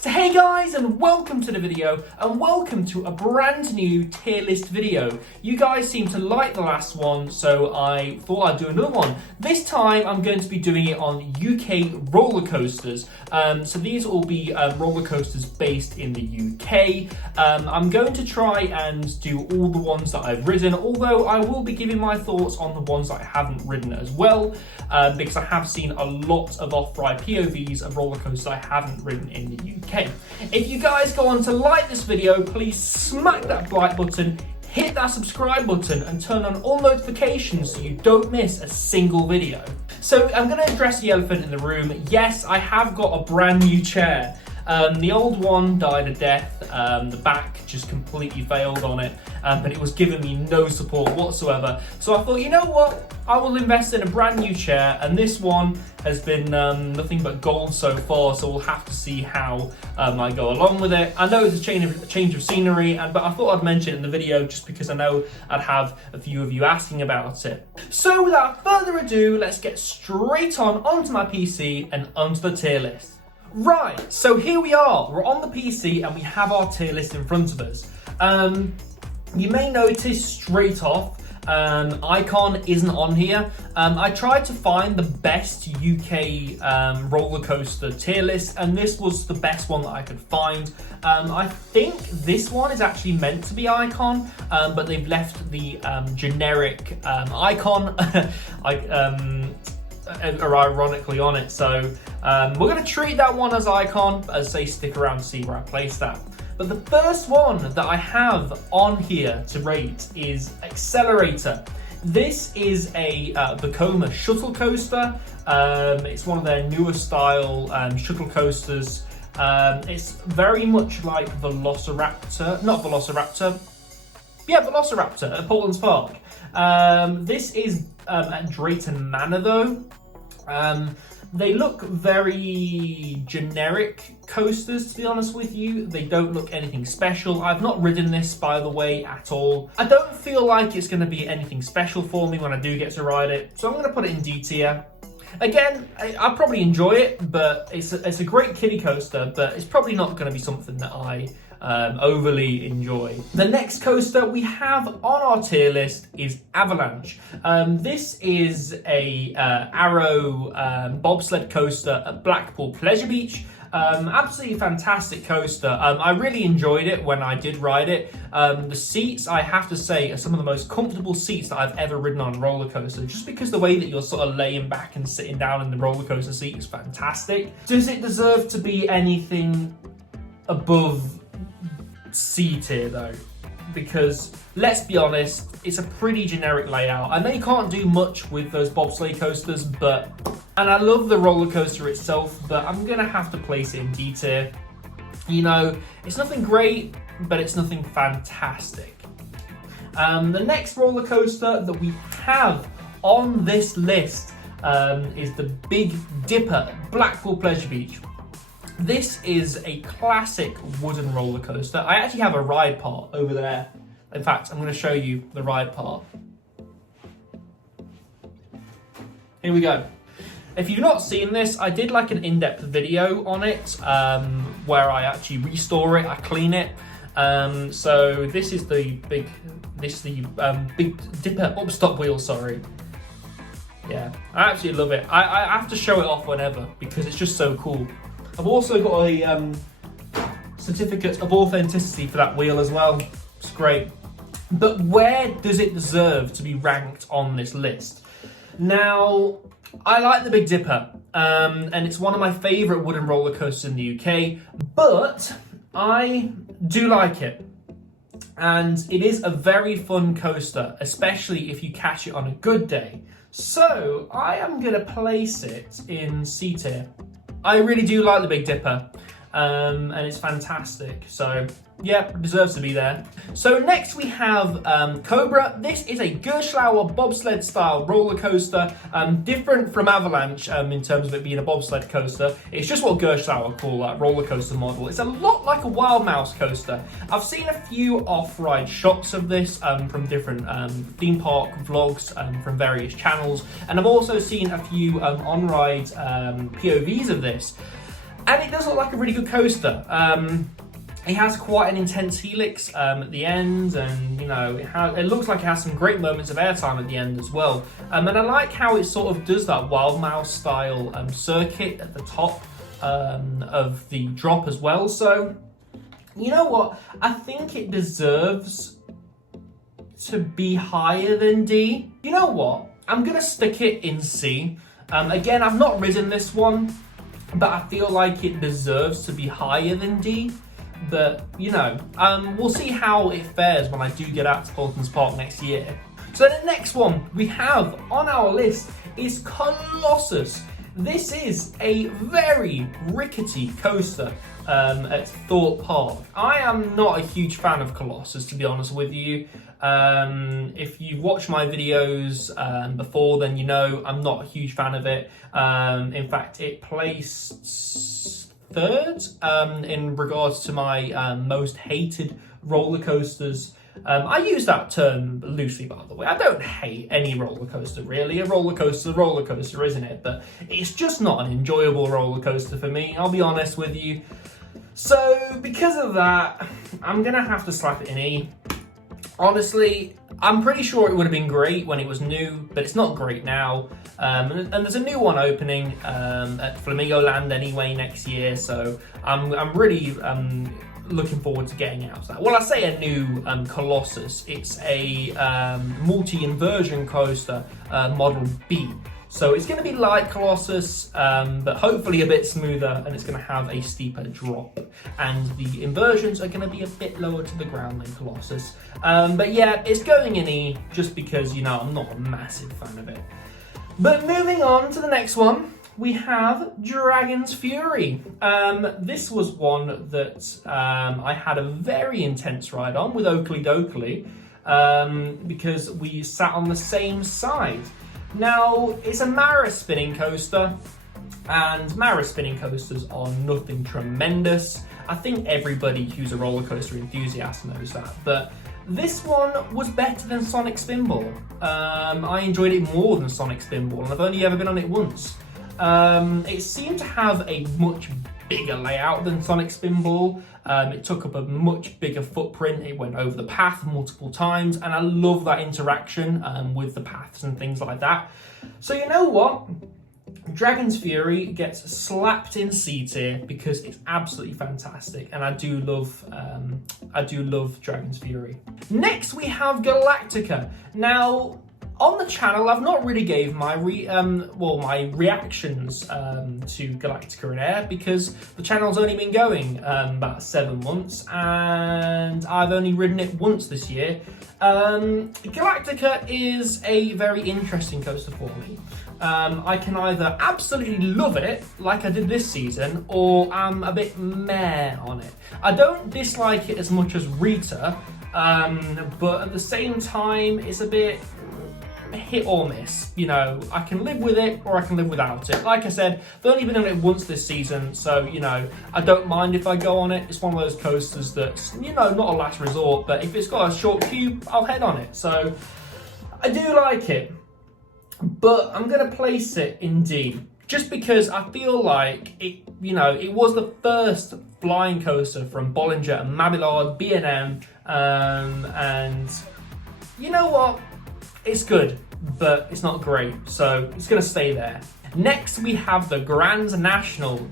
So hey guys, and welcome to the video, and welcome to a brand new tier list video. You guys seem to like the last one, so I thought I'd do another one. This time I'm going to be doing it on UK roller coasters. So these will be roller coasters based in the UK. I'm going to try and do all the ones that I've ridden, although I will be giving my thoughts on the ones that I haven't ridden as well, because I have seen a lot of off-ride POVs of roller coasters I haven't ridden in the UK. If you guys go on to like this video, please smack that like button, hit that subscribe button, and turn on all notifications so you don't miss a single video. So I'm going to address the elephant in the room. Yes, I have got a brand new chair. The old one died a death, the back just completely failed on it, but it was giving me no support whatsoever. So I thought, you know what, I will invest in a brand new chair, and this one has been nothing but gold so far, so we'll have to see how I go along with it. I know it's a change of scenery, but I thought I'd mention it in the video just because I know I'd have a few of you asking about it. So without further ado, let's get straight onto my PC and onto the tier list. Right, so here we are. We're on the PC and we have our tier list in front of us. You may notice straight off, Icon isn't on here. I tried to find the best UK roller coaster tier list, and this was the best one that I could find. I think this one is actually meant to be Icon, but they've left the generic Icon ironically on it, so we're going to treat that one as Icon, as say stick around to see where I place that. But the first one that I have on here to rate is Accelerator. This is a Vekoma shuttle coaster. It's one of their newer style shuttle coasters. It's very much like Velociraptor at Portland's Park. This is at Drayton Manor though. They look very generic coasters, to be honest with you. They don't look anything special. I've not ridden this, by the way, at all. I don't feel like it's going to be anything special for me when I do get to ride it, so I'm going to put it in D tier. Again, I'll probably enjoy it, but it's a great kiddie coaster, but it's probably not going to be something that I overly enjoy. The next coaster we have on our tier list is Avalanche. This is a Arrow bobsled coaster at Blackpool Pleasure Beach. Absolutely fantastic coaster. I really enjoyed it when I did ride it. The seats, I have to say, are some of the most comfortable seats that I've ever ridden on a roller coaster, just because the way that you're sort of laying back and sitting down in the roller coaster seat is fantastic. Does it deserve to be anything above C tier though? Because let's be honest, it's a pretty generic layout. I know you can't do much with those bobsleigh coasters, and I love the roller coaster itself, but I'm gonna have to place it in D tier. You know, it's nothing great, but it's nothing fantastic. The next roller coaster that we have on this list is the Big Dipper at Blackpool Pleasure Beach. This is a classic wooden roller coaster. I actually have a ride part over there. In fact, I'm going to show you the ride part. Here we go. If you've not seen this, I did like an in-depth video on it where I actually restore it, I clean it. So this is the Big Dipper upstop wheel, sorry. Yeah, I absolutely love it. I have to show it off whenever because it's just so cool. I've also got a certificate of authenticity for that wheel as well. It's great. But where does it deserve to be ranked on this list? Now, I like the Big Dipper, and it's one of my favourite wooden roller coasters in the UK, but I do like it. And it is a very fun coaster, especially if you catch it on a good day. So I am going to place it in C tier. I really do like the Big Dipper, and it's fantastic. So yeah, it deserves to be there. So next we have Cobra. This is a Gerstlauer bobsled style roller coaster, different from Avalanche in terms of it being a bobsled coaster. It's just what Gerstlauer call that roller coaster model. It's a lot like a Wild Mouse coaster. I've seen a few off-ride shots of this from different theme park vlogs from various channels, and I've also seen a few on-ride POVs of this. And it does look like a really good coaster. It has quite an intense helix at the end, and you know, it looks like it has some great moments of airtime at the end as well. And I like how it sort of does that Wild Mouse style circuit at the top of the drop as well. So, you know what? I think it deserves to be higher than D. You know what? I'm gonna stick it in C. Again, I've not ridden this one, but I feel like it deserves to be higher than D. But, you know, we'll see how it fares when I do get out to Fulton's Park next year. So the next one we have on our list is Colossus. This is a very rickety coaster at Thorpe Park. I am not a huge fan of Colossus, to be honest with you. If you've watched my videos before, then you know I'm not a huge fan of it. In fact, it placed third in regards to my most hated roller coasters. I use that term loosely, by the way. I don't hate any roller coaster, really. A roller coaster, isn't it? But it's just not an enjoyable roller coaster for me, I'll be honest with you. So, because of that, I'm going to have to slap it in E. Honestly, I'm pretty sure it would have been great when it was new, but it's not great now. And there's a new one opening at Flamingo Land anyway next year, so I'm really looking forward to getting out of that. Well, I say a new Colossus. It's a multi-inversion coaster, Model B. So it's going to be like Colossus, but hopefully a bit smoother, and it's going to have a steeper drop. And the inversions are going to be a bit lower to the ground than Colossus. But yeah, it's going in E just because, you know, I'm not a massive fan of it. But moving on to the next one, we have Dragon's Fury. This was one that I had a very intense ride on with Oakley Dokley because we sat on the same side. Now, it's a Manor spinning coaster, and Manor spinning coasters are nothing tremendous. I think everybody who's a roller coaster enthusiast knows that, but this one was better than Sonic Spinball. I enjoyed it more than Sonic Spinball, and I've only ever been on it once. It seemed to have a much bigger layout than Sonic Spinball. It took up a much bigger footprint. It went over the path multiple times, and I love that interaction with the paths and things like that. So you know what? Dragon's Fury gets slapped in C tier because it's absolutely fantastic, and I do love Dragon's Fury. Next we have Galactica. Now, on the channel, I've not really gave my reactions to Galactica in Air because the channel's only been going about 7 months, and I've only ridden it once this year. Galactica is a very interesting coaster for me. I can either absolutely love it, like I did this season, or I'm a bit meh on it. I don't dislike it as much as Rita, but at the same time, it's a bit hit or miss. You know, I can live with it or I can live without it. Like I said, I've only been on it once this season, so, you know, I don't mind if I go on it. It's one of those coasters that's, you know, not a last resort, but if it's got a short queue, I'll head on it. So, I do like it, but I'm going to place it in D, just because I feel like it, you know, it was the first flying coaster from Bollinger and Mabillard, B&M, and you know what? It's good, but it's not great, so it's going to stay there. Next, we have the Grand National.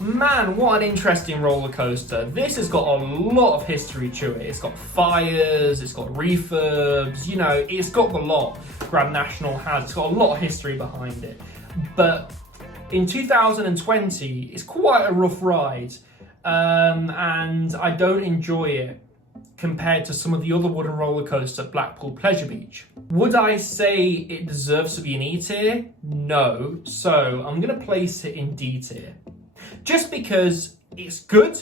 Man, what an interesting roller coaster. This has got a lot of history to it. It's got fires, it's got refurbs, you know, it's got the lot. Grand National has. It's got a lot of history behind it. But in 2020, it's quite a rough ride, and I don't enjoy it compared to some of the other wooden roller coasters at Blackpool Pleasure Beach. Would I say it deserves to be an E tier? No. So I'm going to place it in D tier. Just because it's good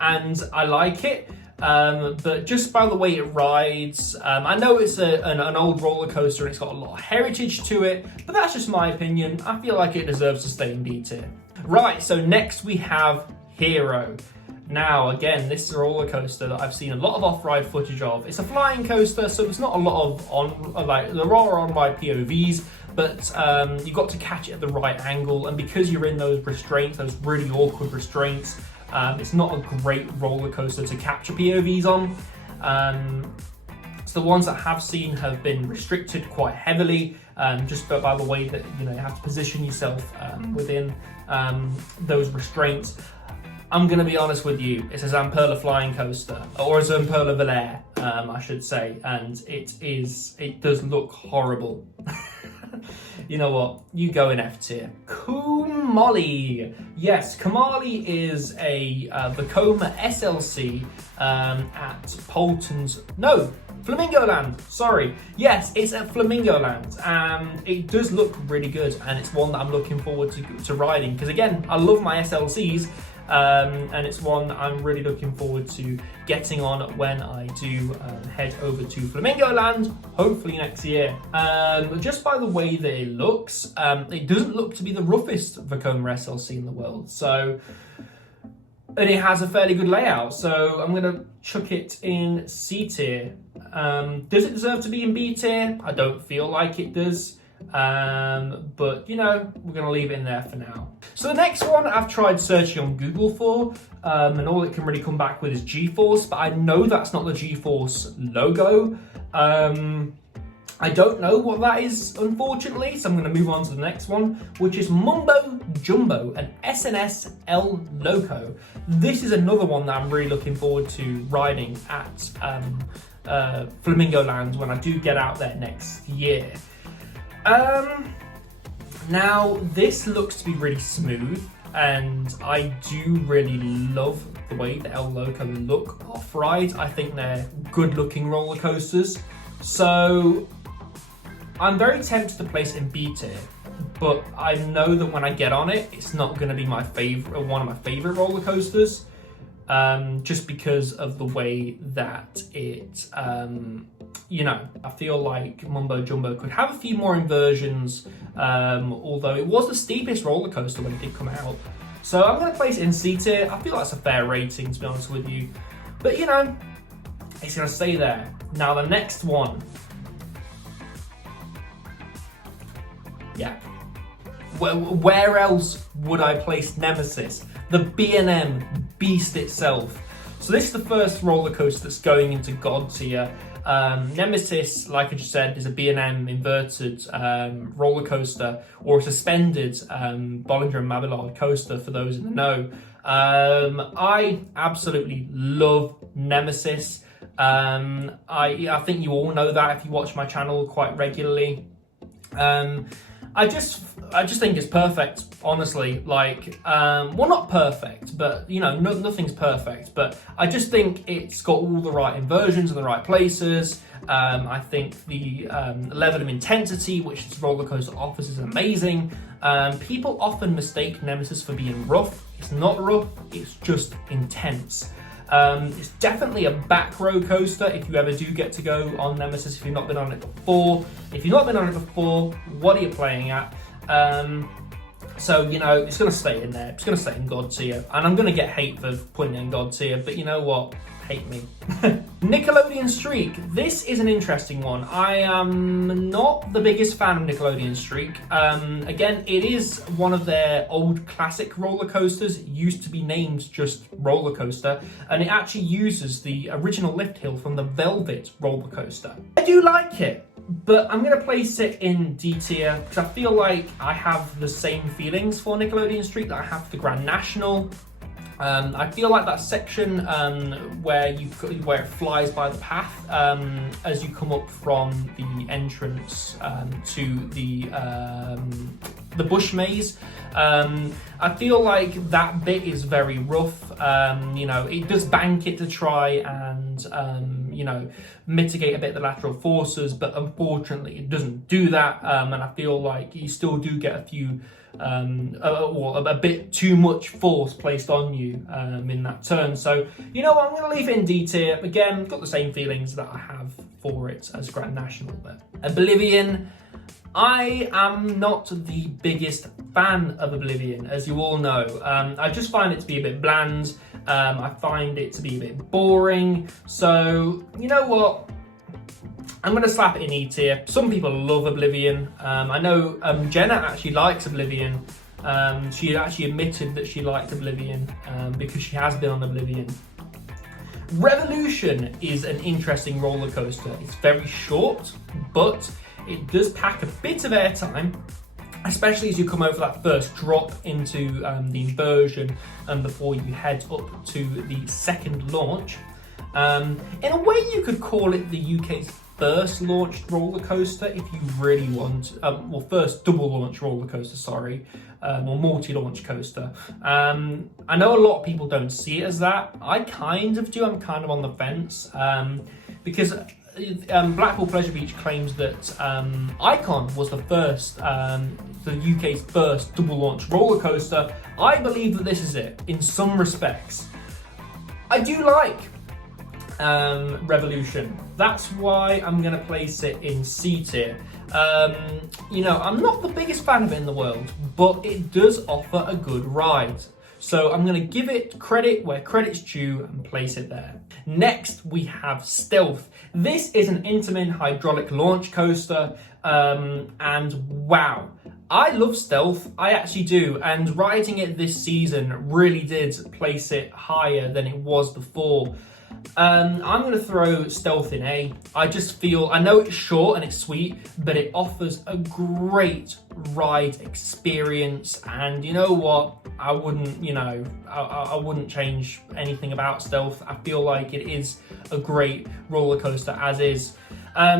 and I like it, but just by the way it rides, I know it's an old roller coaster and it's got a lot of heritage to it, but that's just my opinion. I feel like it deserves to stay in D tier. Right, so next we have Hero. Now, again, this is a roller coaster that I've seen a lot of off-ride footage of. It's a flying coaster, so there's not a lot of there are on-ride POVs, but you've got to catch it at the right angle, and because you're in those restraints, those really awkward restraints, it's not a great roller coaster to capture POVs on. So the ones that I have seen have been restricted quite heavily, just by the way that you have to position yourself within those restraints. I'm going to be honest with you, it's a Zamperla flying coaster, or a Zamperla Valair, I should say, and it does look horrible. You know what? You go in F tier. Kumali. Yes, Kumali is a Vekoma SLC at Polton's. No, Flamingo Land. Sorry. Yes, it's at Flamingo Land, and it does look really good, and it's one that I'm looking forward to riding because again, I love my SLCs. And it's one I'm really looking forward to getting on when I do head over to Flamingo Land, hopefully next year. Just by the way that it looks, it doesn't look to be the roughest Vekoma SLC in the world. So, and it has a fairly good layout. So I'm going to chuck it in C tier. Does it deserve to be in B tier? I don't feel like it does. But we're going to leave it in there for now. So the next one I've tried searching on Google for, and all it can really come back with is GeForce, but I know that's not the GeForce logo. I don't know what that is, unfortunately, so I'm going to move on to the next one, which is Mumbo Jumbo, an SNS El Loco. This is another one that I'm really looking forward to riding at Flamingo Land when I do get out there next year. Now this looks to be really smooth, and I do really love the way the El Loco look off-ride. I think they're good-looking roller coasters, so I'm very tempted to place it in B tier, but I know that when I get on it, it's not going to be my favorite, one of my favorite roller coasters, just because of the way that it, I feel like Mumbo Jumbo could have a few more inversions, although it was the steepest roller coaster when it did come out. So I'm going to place it in C tier. I feel that's a fair rating, to be honest with you. But, it's going to stay there. Now, the next one. Yeah. Where else would I place Nemesis? The B&M beast itself. So this is the first roller coaster that's going into God tier. Nemesis, like I just said, is a B&M inverted roller coaster, or a suspended Bollinger and Mabillard coaster for those in the know. I absolutely love Nemesis. I think you all know that if you watch my channel quite regularly. I just think it's perfect, honestly. Well, not perfect, but nothing's perfect. But I just think it's got all the right inversions in the right places. I think the level of intensity which this roller coaster offers is amazing. People often mistake Nemesis for being rough. It's not rough. It's just intense. It's definitely a back row coaster if you ever do get to go on Nemesis, if you've not been on it before. If you've not been on it before, what are you playing at? So, it's going to stay in there. It's going to stay in God tier. And I'm going to get hate for putting it in God tier, but you know what? Hate me. Nickelodeon Streak. This is an interesting one. I am not the biggest fan of Nickelodeon Streak. Again, it is one of their old classic roller coasters. It used to be named just roller coaster, and it actually uses the original lift hill from the Velvet roller coaster. I do like it, but I'm going to place it in D tier because I feel like I have the same feelings for Nickelodeon Streak that I have for the Grand National. I feel like that section where it flies by the path as you come up from the entrance to the bush maze. I feel like that bit is very rough. It does bank it to try and mitigate a bit of the lateral forces, but unfortunately it doesn't do that. And I feel like you still do get a few. A bit too much force placed on you in that turn. So, I'm going to leave it in D tier. Again, got the same feelings that I have for it as Grand National. But Oblivion, I am not the biggest fan of Oblivion, as you all know. I just find it to be a bit bland. I find it to be a bit boring. So, you know what? I'm going to slap it in E tier. Some people love Oblivion. I know Jenna actually likes Oblivion. She actually admitted that she liked Oblivion because she has been on Oblivion. Revolution is an interesting roller coaster. It's very short, but it does pack a bit of airtime, especially as you come over that first drop into the inversion and before you head up to the second launch. In a way, you could call it the UK's first launched roller coaster if you really want, well, first double launch roller coaster, sorry, or multi-launch coaster. I know a lot of people don't see it as that. I kind of do. I'm kind of on the fence because Blackpool Pleasure Beach claims that Icon was the first, the UK's first double launch roller coaster. I believe that this is it in some respects. I do like Revolution. That's why I'm going to place it in C tier. You know, I'm not the biggest fan of it in the world, but it does offer a good ride. So I'm going to give it credit where credit's due and place it there. Next, we have Stealth. This is an Intamin hydraulic launch coaster, and wow, I love Stealth, I actually do, and riding it this season really did place it higher than it was before. I'm going to throw Stealth in A. I just feel, I know it's short and it's sweet, but it offers a great ride experience, and you know what? I wouldn't, you know, I wouldn't change anything about Stealth. I feel like it is a great roller coaster as is.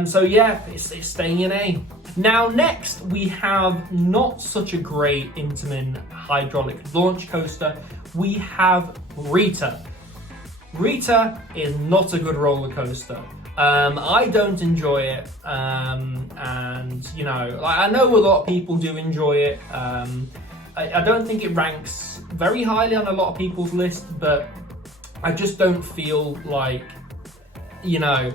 So yeah, it's staying in A. Now next we have not such a great Intamin hydraulic launch coaster. We have Rita. Rita is not a good roller coaster. I don't enjoy it, and you know, like, I know a lot of people do enjoy it. I don't think it ranks very highly on a lot of people's list, but I just don't feel like, you know,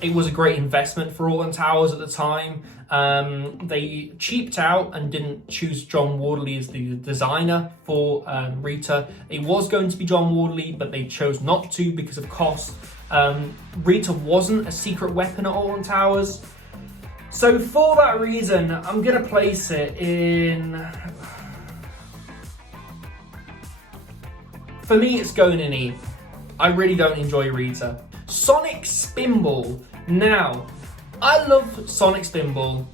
it was a great investment for Alton Towers at the time. They cheaped out and didn't choose John Wardley as the designer for Rita. It was going to be John Wardley, but they chose not to because of cost. Rita wasn't a secret weapon at Alton Towers. So for that reason, I'm going to place it in... For me, it's going in E. I really don't enjoy Rita. Sonic Spinball. Now, I love Sonic Spinball,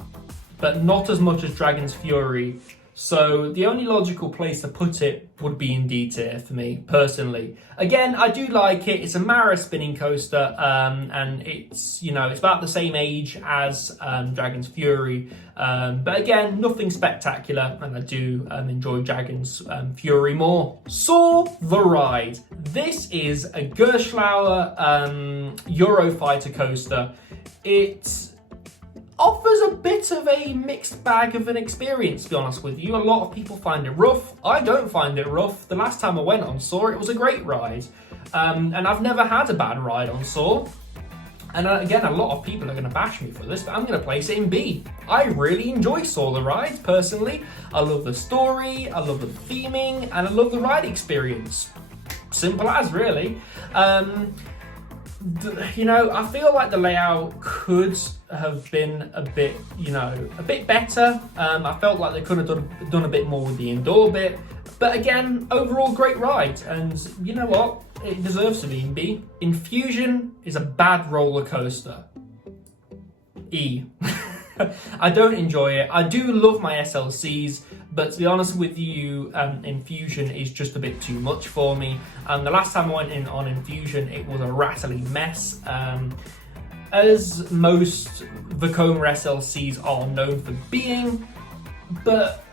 but not as much as Dragon's Fury. So the only logical place to put it would be in D tier for me, personally. Again, I do like it. It's a Mara spinning coaster, and it's, you know, it's about the same age as Dragon's Fury. But again, nothing spectacular, and I do enjoy Dragon's Fury more. Saw the Ride. This is a Gerschlauer Eurofighter coaster. It offers a bit of a mixed bag of an experience, to be honest with you. A lot of people find it rough. I don't find it rough. The last time I went on Saw, it was a great ride. And I've never had a bad ride on Saw. And again, a lot of people are going to bash me for this, but I'm going to place it in B. I really enjoy Saw the Ride, personally. I love the story, I love the theming, and I love the ride experience. Simple as, really. You know, I feel like the layout could have been a bit, you know, a bit better. I felt like they could have done a bit more with the indoor bit. But again, overall great ride. And you know what? It deserves to be in B. Infusion is a bad roller coaster. E. I don't enjoy it. I do love my SLCs, but to be honest with you, Infusion is just a bit too much for me. The last time I went in on Infusion, it was a rattly mess. As most Vekoma SLCs are known for being, but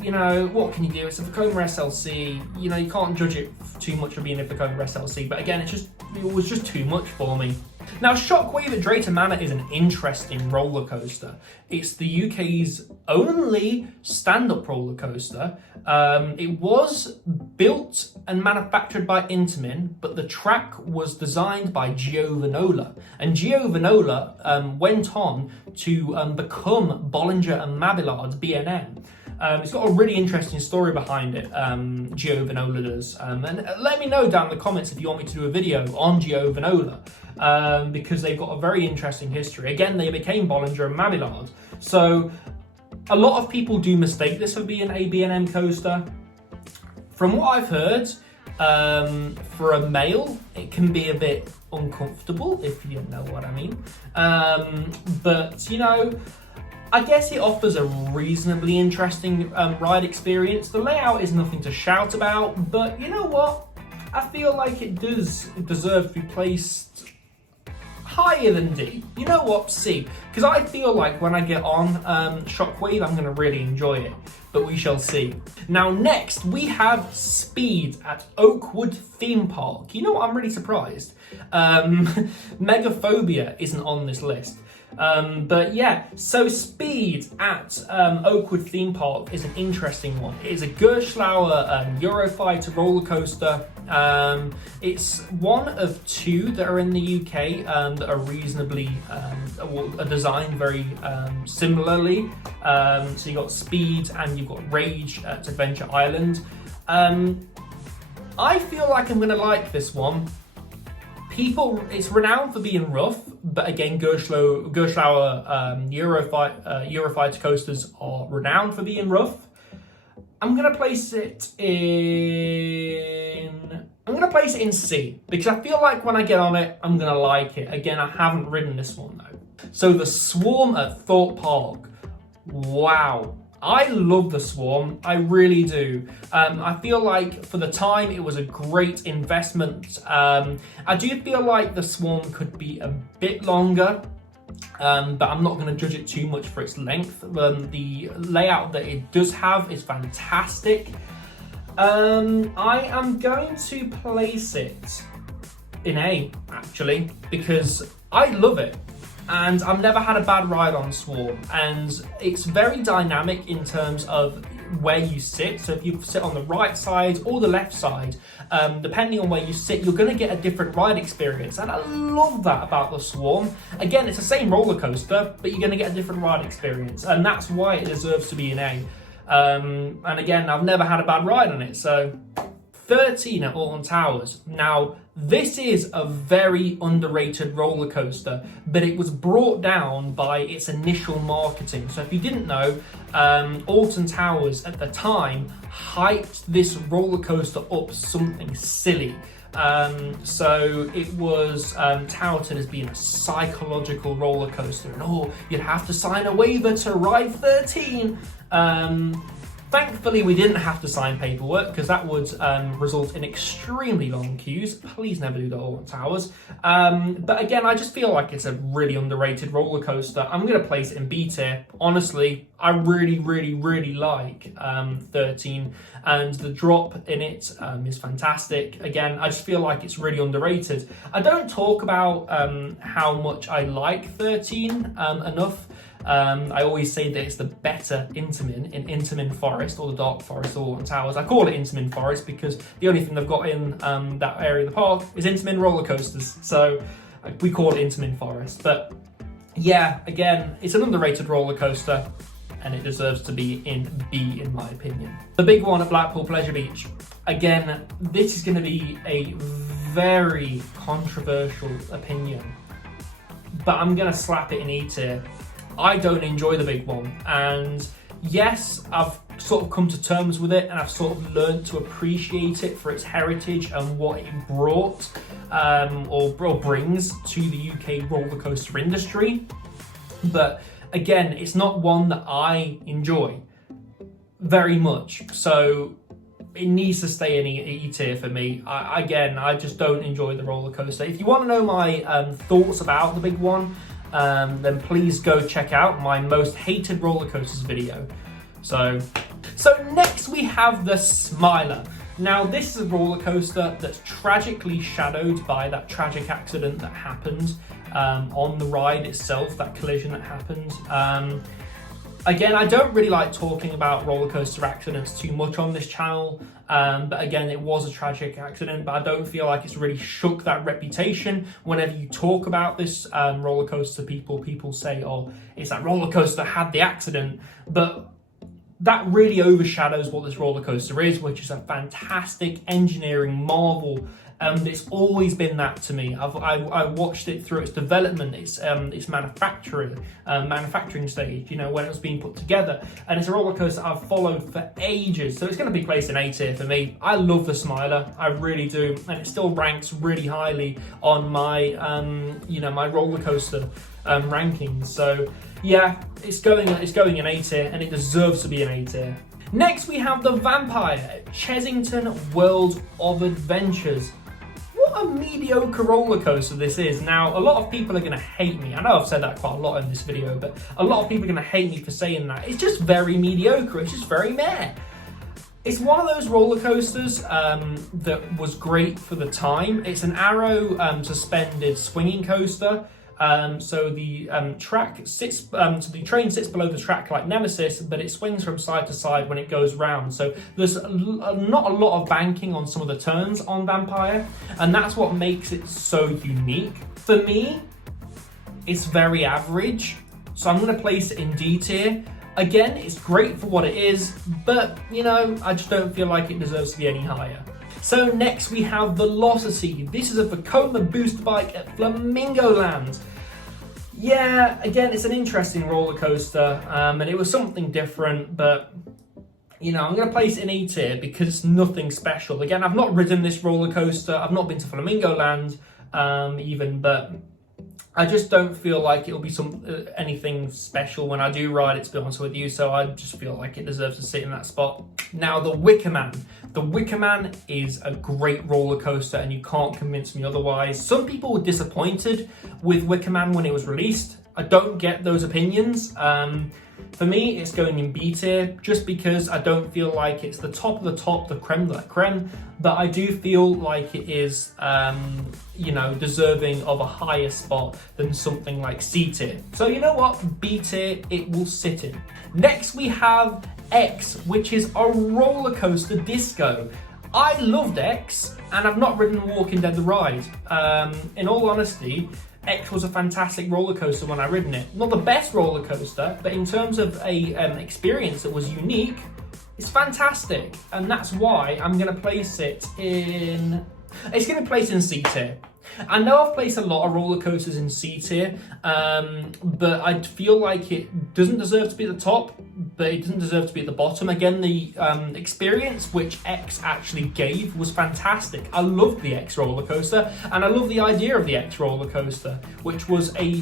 you know, what can you do? It's a Vekoma SLC, you know, you can't judge it too much for being a Vekoma SLC, but again, it was just too much for me. Now, Shockwave at Drayton Manor is an interesting roller coaster. It's the UK's only stand-up roller coaster. It was built and manufactured by Intamin, but the track was designed by Gio Vinola. And Gio Vinola went on to become Bollinger and Mabillard's B&M. It's got a really interesting story behind it, Gio Vinola does. And let me know down in the comments if you want me to do a video on Gio Vinola, because they've got a very interesting history. Again, they became Bollinger and Mabillard. So a lot of people do mistake this for being a B&M coaster. From what I've heard, for a male, it can be a bit uncomfortable, if you know what I mean. But, you know, I guess it offers a reasonably interesting ride experience. The layout is nothing to shout about, but you know what? I feel like it does deserve to be placed higher than D. You know what? C. Because I feel like when I get on Shockwave, I'm going to really enjoy it. But we shall see. Now next, we have Speed at Oakwood Theme Park. You know what? I'm really surprised. Megaphobia isn't on this list. But yeah, so Speed at Oakwood Theme Park is an interesting one. It is a Gerstlauer Eurofighter roller coaster. It's one of two that are in the UK that are reasonably are designed very similarly. So you've got Speed and you've got Rage at Adventure Island. I feel like I'm going to like this one. It's renowned for being rough, but again, Gerstlauer Eurofighter coasters are renowned for being rough. I'm gonna place it in C, because I feel like when I get on it, I'm gonna like it. Again, I haven't ridden this one though. So the Swarm at Thorpe Park. Wow. I love the Swarm, I really do. I feel like for the time it was a great investment. I do feel like the Swarm could be a bit longer, but I'm not going to judge it too much for its length. The layout that it does have is fantastic. I am going to place it in A, actually, because I love it. And I've never had a bad ride on Swarm, and it's very dynamic in terms of where you sit. So if you sit on the right side or the left side, depending on where you sit, you're going to get a different ride experience, and I love that about the Swarm. Again, it's the same roller coaster, but you're going to get a different ride experience, and that's why it deserves to be an A. And again, I've never had a bad ride on it. So 13 at Alton Towers. Now, this is a very underrated roller coaster, but it was brought down by its initial marketing. So if you didn't know, Alton Towers at the time hyped this roller coaster up something silly. So it was touted as being a psychological roller coaster, and you'd have to sign a waiver to ride 13. Thankfully, we didn't have to sign paperwork, because that would result in extremely long queues. Please never do that all at Towers. But again, I just feel like it's a really underrated roller coaster. I'm going to place it in B tier. Honestly, I really, really, really like 13, and the drop in it is fantastic. Again, I just feel like it's really underrated. I don't talk about how much I like 13 enough. I always say that it's the better Intamin in Intamin Forest, or the Dark Forest, or Alton Towers. I call it Intamin Forest because the only thing they've got in that area of the park is Intamin roller coasters. So we call it Intamin Forest. But yeah, again, it's an underrated roller coaster, and it deserves to be in B, in my opinion. The big one at Blackpool Pleasure Beach. Again, this is going to be a very controversial opinion, but I'm going to slap it in E tier. I don't enjoy the big one, and yes, I've sort of come to terms with it, and I've sort of learned to appreciate it for its heritage and what it brought or brings to the UK roller coaster industry. But again, it's not one that I enjoy very much, so it needs to stay in E tier for me. I just don't enjoy the roller coaster. If you want to know my thoughts about the big one, then please go check out my most hated roller coasters video. So next we have the Smiler. Now, this is a roller coaster that's tragically shadowed by that tragic accident that happened on the ride itself, that collision that happened. Again, I don't really like talking about roller coaster accidents too much on this channel, but again, it was a tragic accident, but I don't feel like it's really shook that reputation. Whenever you talk about this roller coaster, people say, oh, it's that roller coaster that had the accident, but that really overshadows what this roller coaster is, which is a fantastic engineering marvel. It's always been that to me. I watched it through its development, its manufacturing stage, you know, when it was being put together, and it's a roller coaster I've followed for ages. So it's going to be placed in A tier for me. I love the Smiler, I really do, and it still ranks really highly on my you know, my roller coaster rankings. So yeah, it's going in A tier, and it deserves to be an A tier. Next, we have the Vampire Chessington World of Adventures. What a mediocre roller coaster this is. Now, a lot of people are going to hate me. I know I've said that quite a lot in this video, but a lot of people are going to hate me for saying that. It's just very mediocre. It's just very meh. It's one of those roller coasters that was great for the time. It's an arrow suspended swinging coaster. So the track sits, so the train sits below the track like Nemesis, but it swings from side to side when it goes round. So there's not a lot of banking on some of the turns on Vampire, and that's what makes it so unique. For me, it's very average, so I'm going to place it in D tier. Again, it's great for what it is, but you know, I just don't feel like it deserves to be any higher. So next we have Velocity. This is a Vekoma booster bike at Flamingo Land. Yeah, again, it's an interesting roller coaster, and it was something different, but you know, I'm going to place it in E tier because it's nothing special. Again, I've not ridden this roller coaster. I've not been to Flamingo Land even, but I just don't feel like it'll be anything special when I do ride it, to be honest with you. So I just feel like it deserves to sit in that spot. Now, the Wicker Man. The Wicker Man is a great roller coaster, and you can't convince me otherwise. Some people were disappointed with Wicker Man when it was released. I don't get those opinions. For me, it's going in B tier just because I don't feel like it's the top of the top, the creme de la creme, but I do feel like it is, you know, deserving of a higher spot than something like C tier. So you know what? B tier, it will sit in. Next, we have X, which is a roller coaster disco. I loved X, and I've not ridden Walking Dead the ride. In all honesty, X was a fantastic roller coaster when I ridden it. Not the best roller coaster, but in terms of a experience that was unique, it's fantastic, and that's why I'm going to place it in. It's going to place in C tier. I know I've placed a lot of roller coasters in C tier, but I feel like it doesn't deserve to be at the top, but it doesn't deserve to be at the bottom. Again, the experience which X actually gave was fantastic. I loved the X roller coaster, and I love the idea of the X roller coaster, which was a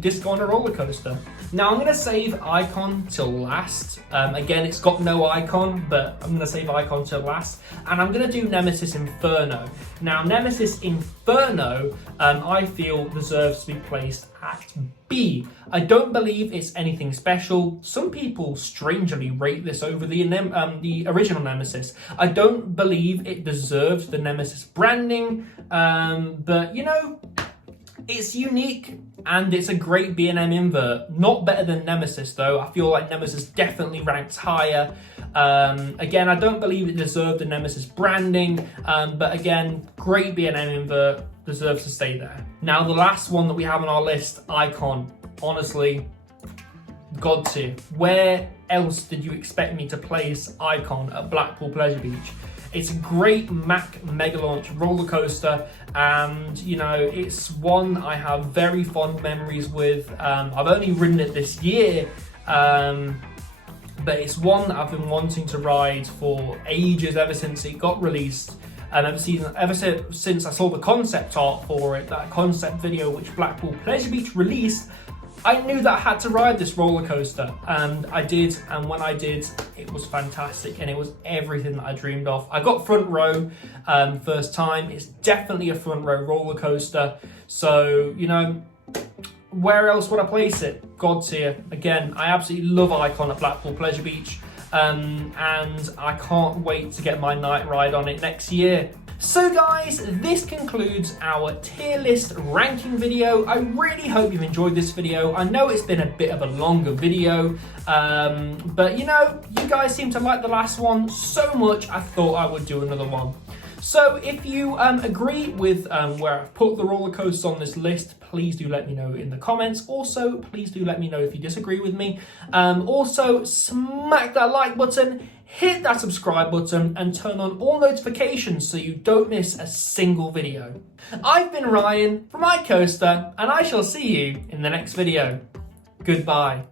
disco on a roller coaster. Now I'm going to save Icon till last. Again, it's got no icon, but I'm going to save Icon till last, and I'm going to do Nemesis Inferno. Now, Nemesis Inferno, I feel deserves to be placed at B. I don't believe it's anything special. Some people strangely rate this over the original Nemesis. I don't believe it deserves the Nemesis branding, but you know, it's unique and it's a great B&M invert. Not better than Nemesis though. I feel like Nemesis definitely ranks higher. Again, I don't believe it deserved the Nemesis branding, but again, great B&M invert, deserves to stay there. Now, the last one that we have on our list, Icon. Honestly, God tier. Where else did you expect me to place Icon at Blackpool Pleasure Beach? It's a great Mack Mega Launch roller coaster, and you know, it's one I have very fond memories with. I've only ridden it this year, but it's one that I've been wanting to ride for ages, ever since it got released, and ever since I saw the concept art for it, that concept video which Blackpool Pleasure Beach released. I knew that I had to ride this roller coaster, and I did, and when I did, it was fantastic, and it was everything that I dreamed of. I got front row first time. It's definitely a front row roller coaster, so you know, where else would I place it? God tier. Again, I absolutely love Icon at Blackpool Pleasure Beach, and I can't wait to get my night ride on it next year. So guys, this concludes our tier list ranking video. I really hope you've enjoyed this video. I know it's been a bit of a longer video, but you know, you guys seem to like the last one so much, I thought I would do another one. So if you agree with where I've put the roller coasters on this list, please do let me know in the comments. Also, please do let me know if you disagree with me. Also, smack that like button, hit that subscribe button, and turn on all notifications so you don't miss a single video. I've been Ryan from iCoaster, and I shall see you in the next video. Goodbye.